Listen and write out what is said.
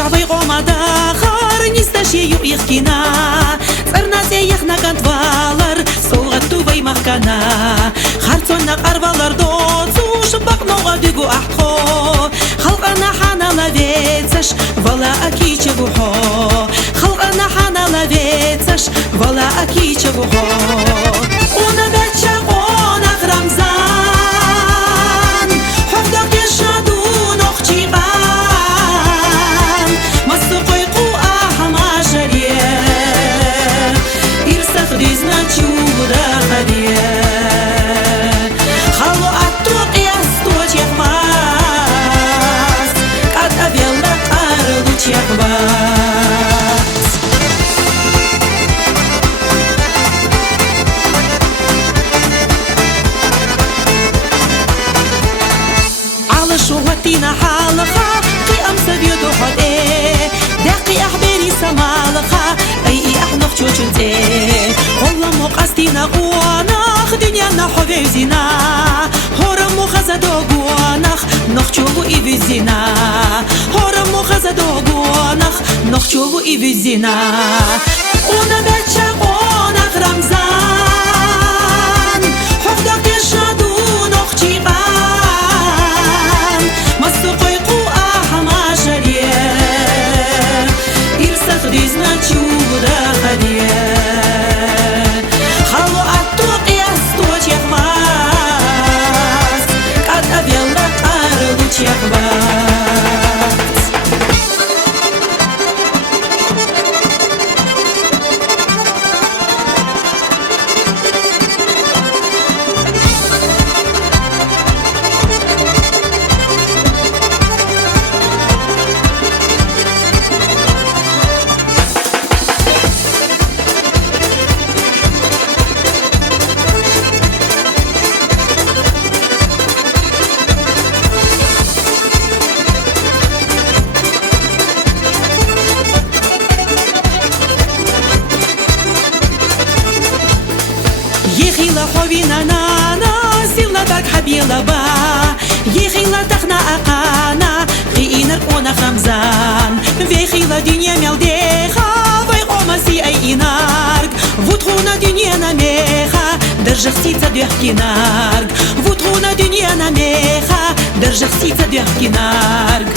Чавай омада харниста шею ихкина Царнасе яхна кантвалар солға тувай махкана Харцонна қарвалар доцу шыбақноға дүгу ахқо Халқана ханала ветсаш вала акича гухо Халқана ханала ветсаш вала акича гухо Она бәтча қонақ рамзан Хоқдақ дешаду ноқчиға Чудо хаде Халу аттук ястуч яхмас Ката белла қарлуч яхбас Алышу ватина халыха Қиам саведу ходе Дақи ахбери самалыха Ай ахнух чучунте Qastina guanach dünyana hovevzina Horamu khazado guanach nokhchugu ivizina Horamu khazado guanach nokhchugu ivizina Ona betcha qonaq ramzan Hofdaq teshadu nokhchiban Mastu qoyqu ahama shariye Irsaq dizna chuda khadiye Ехила ховина нана, силна так хабила ба Ехила тахна акана, хиинар она хамзан Вехила дюня мелдеха, вай омаси ай инарг Вутхуна дюня намеха, держах сица дюхкинарг Вутхуна дюня намеха, держах сица дюхкинарг